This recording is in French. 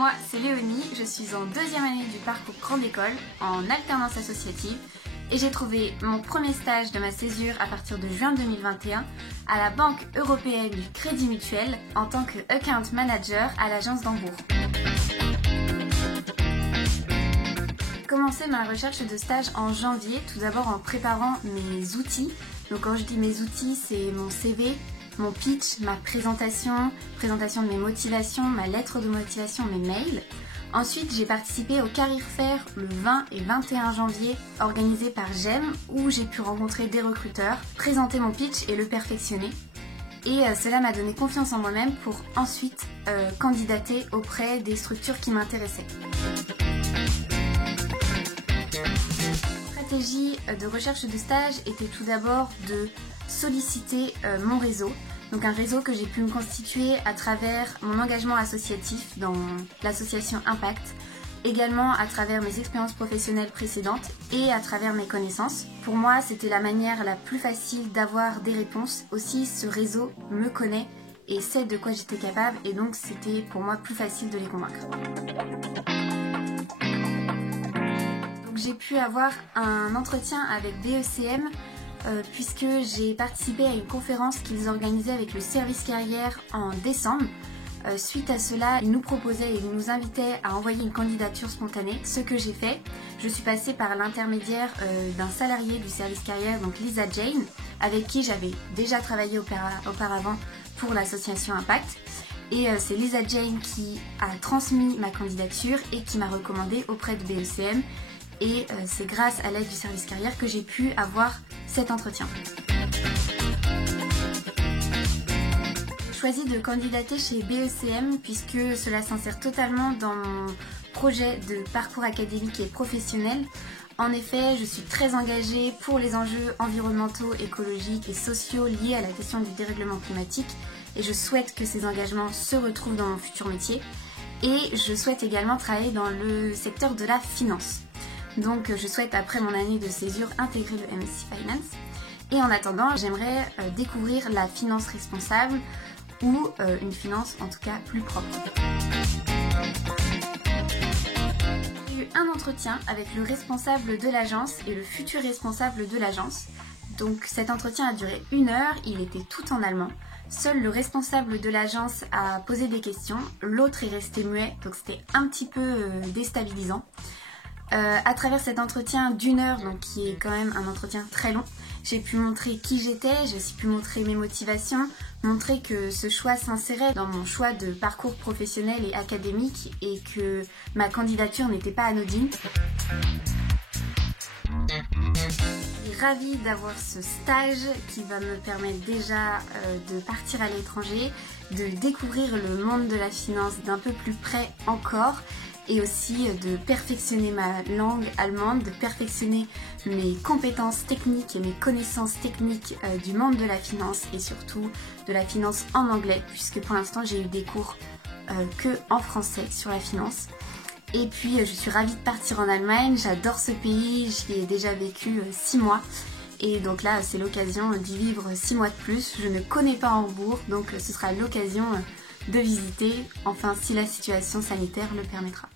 moi c'est Léonie, je suis en deuxième année du parcours Grande École en alternance associative et j'ai trouvé mon premier stage de ma césure à partir de juin 2021 à la Banque Européenne du Crédit Mutuel en tant que Account Manager à l'agence d'Hambourg. J'ai commencé ma recherche de stage en janvier, tout d'abord en préparant mes outils. Donc quand je dis mes outils, c'est mon CV, mon pitch, ma présentation de mes motivations, ma lettre de motivation, mes mails. Ensuite, j'ai participé au Career Fair le 20 et 21 janvier organisé par GEM où j'ai pu rencontrer des recruteurs, présenter mon pitch et le perfectionner. Et cela m'a donné confiance en moi-même pour ensuite candidater auprès des structures qui m'intéressaient. La stratégie de recherche de stage était tout d'abord de solliciter mon réseau. Donc un réseau que j'ai pu me constituer à travers mon engagement associatif dans l'association Impact, également à travers mes expériences professionnelles précédentes et à travers mes connaissances. Pour moi, c'était la manière la plus facile d'avoir des réponses. Aussi, ce réseau me connaît et sait de quoi j'étais capable et donc c'était pour moi plus facile de les convaincre. Donc j'ai pu avoir un entretien avec BECM puisque j'ai participé à une conférence qu'ils organisaient avec le service carrière en décembre. Suite à cela, ils nous proposaient et ils nous invitaient à envoyer une candidature spontanée, ce que j'ai fait. Je suis passée par l'intermédiaire d'un salarié du service carrière, donc Lisa Jane, avec qui j'avais déjà travaillé auparavant pour l'association Impact. Et c'est Lisa Jane qui a transmis ma candidature et qui m'a recommandée auprès de BECM. Et c'est grâce à l'aide du service carrière que j'ai pu avoir cet entretien. J'ai choisi de candidater chez BECM puisque cela s'insère totalement dans mon projet de parcours académique et professionnel. En effet, je suis très engagée pour les enjeux environnementaux, écologiques et sociaux liés à la question du dérèglement climatique et je souhaite que ces engagements se retrouvent dans mon futur métier. Et je souhaite également travailler dans le secteur de la finance. Donc je souhaite après mon année de césure intégrer le MSc Finance. Et en attendant, j'aimerais découvrir la finance responsable ou une finance en tout cas plus propre. J'ai eu un entretien avec le responsable de l'agence et le futur responsable de l'agence. Donc cet entretien a duré 1 heure, il était tout en allemand. Seul le responsable de l'agence a posé des questions, l'autre est resté muet, donc c'était un petit peu déstabilisant. À travers cet entretien d'1 heure, donc qui est quand même un entretien très long, j'ai pu montrer qui j'étais, j'ai aussi pu montrer mes motivations, montrer que ce choix s'insérait dans mon choix de parcours professionnel et académique et que ma candidature n'était pas anodine. Je suis ravie d'avoir ce stage qui va me permettre déjà de partir à l'étranger, de découvrir le monde de la finance d'un peu plus près encore et aussi de perfectionner ma langue allemande, de perfectionner mes compétences techniques et mes connaissances techniques du monde de la finance et surtout de la finance en anglais puisque pour l'instant j'ai eu des cours que en français sur la finance. Et puis je suis ravie de partir en Allemagne, j'adore ce pays, j'y ai déjà vécu 6 mois et donc là c'est l'occasion d'y vivre 6 mois de plus. Je ne connais pas Hambourg donc ce sera l'occasion de visiter, enfin si la situation sanitaire le permettra.